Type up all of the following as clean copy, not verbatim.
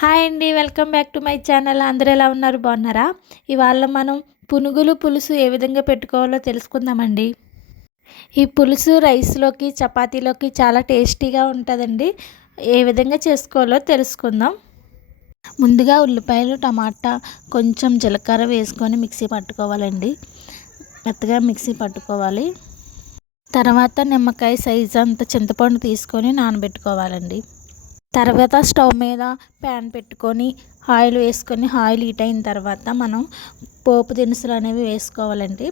Hi అండి, welcome back to my channel. అందరూ ఎలా ఉన్నారు? బాగున్నారా? ఇవాళ మనం పునుగులు పులుసు ఏ విధంగా పెట్టుకోవాలో తెలుసుకుందామండి. ఈ పులుసు రైస్లోకి చపాతీలోకి చాలా టేస్టీగా ఉంటుందండి. ఏ విధంగా చేసుకోవాలో తెలుసుకుందాం. ముందుగా ఉల్లిపాయలు, టమాటా, కొంచెం జీలకర్ర వేసుకొని మిక్సీ పట్టుకోవాలండి. మెత్తగా మిక్సీ పట్టుకోవాలి. తర్వాత నిమ్మకాయ సైజు అంత చింతపండు తీసుకొని నానబెట్టుకోవాలండి. తర్వాత స్టవ్ మీద ప్యాన్ పెట్టుకొని ఆయిల్ వేసుకొని ఆయిల్ హీట్ అయిన తర్వాత మనం పోపు దినుసులు అనేవి వేసుకోవాలండి.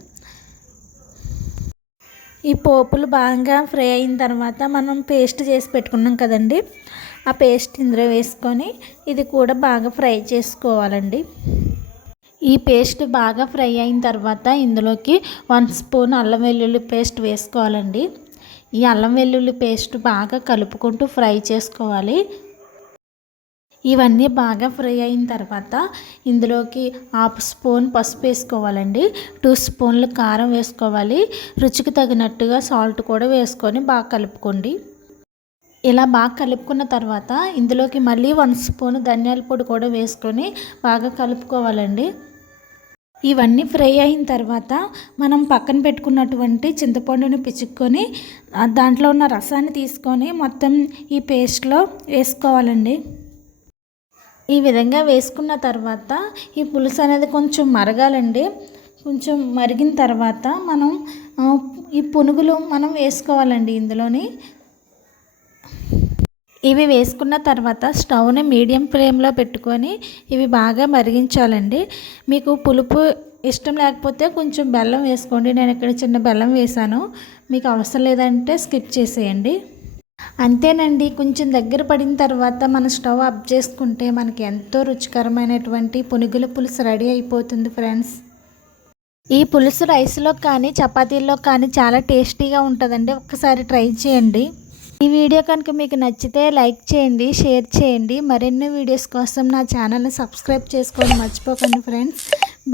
ఈ పోపులు బాగా ఫ్రై అయిన తర్వాత మనం పేస్ట్ చేసి పెట్టుకున్నాం కదండి, ఆ పేస్ట్ ఇందులో వేసుకొని ఇది కూడా బాగా ఫ్రై చేసుకోవాలండి. ఈ పేస్ట్ బాగా ఫ్రై అయిన తర్వాత ఇందులోకి 1 స్పూన్ అల్లం వెల్లుల్లి పేస్ట్ వేసుకోవాలండి. ఈ అల్లం వెల్లుల్లి పేస్ట్ బాగా కలుపుకుంటూ ఫ్రై చేసుకోవాలి. ఇవన్నీ బాగా ఫ్రై అయిన తర్వాత ఇందులోకి 1/2 స్పూన్ పసుపు వేసుకోవాలండి. 2 స్పూన్లు కారం వేసుకోవాలి. రుచికి తగినట్టుగా సాల్ట్ కూడా వేసుకొని బాగా కలుపుకోండి. ఇలా బాగా కలుపుకున్న తర్వాత ఇందులోకి మళ్ళీ 1 స్పూన్ ధనియాల పొడి కూడా వేసుకొని బాగా కలుపుకోవాలండి. ఇవన్నీ ఫ్రై అయిన తర్వాత మనం పక్కన పెట్టుకున్నటువంటి చింతపండుని పిచుక్కొని దాంట్లో ఉన్న రసాన్ని తీసుకొని మొత్తం ఈ పేస్ట్లో వేసుకోవాలండి. ఈ విధంగా వేసుకున్న తర్వాత ఈ పులుసు అనేది కొంచెం మరగాలండి. కొంచెం మరిగిన తర్వాత మనం ఈ పునుగులు మనం వేసుకోవాలండి ఇందులోని. ఇవి వేసుకున్న తర్వాత స్టవ్ని మీడియం ఫ్లేమ్లో పెట్టుకొని ఇవి బాగా మరిగించాలండి. మీకు పులుపు ఇష్టం లేకపోతే కొంచెం బెల్లం వేసుకోండి. నేను ఇక్కడ చిన్న బెల్లం వేసాను. మీకు అవసరం లేదంటే స్కిప్ చేసేయండి. అంతేనండి. కొంచెం దగ్గర పడిన తర్వాత మన స్టవ్ ఆఫ్ చేసుకుంటే మనకి ఎంతో రుచికరమైనటువంటి పునుగుల పులుసు రెడీ అయిపోతుంది ఫ్రెండ్స్. ఈ పులుసు రైస్లో కానీ చపాతీల్లో కానీ చాలా టేస్టీగా ఉంటుందండి. ఒక్కసారి ట్రై చేయండి. ఈ వీడియో కనుక మీకు నచ్చితే లైక్ చేయండి, షేర్ చేయండి. మరిన్ని వీడియోస్ కోసం నా ఛానల్ని సబ్స్క్రైబ్ చేసుకోవడం మర్చిపోకండి friends.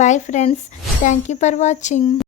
Bye friends. Thank you for watching.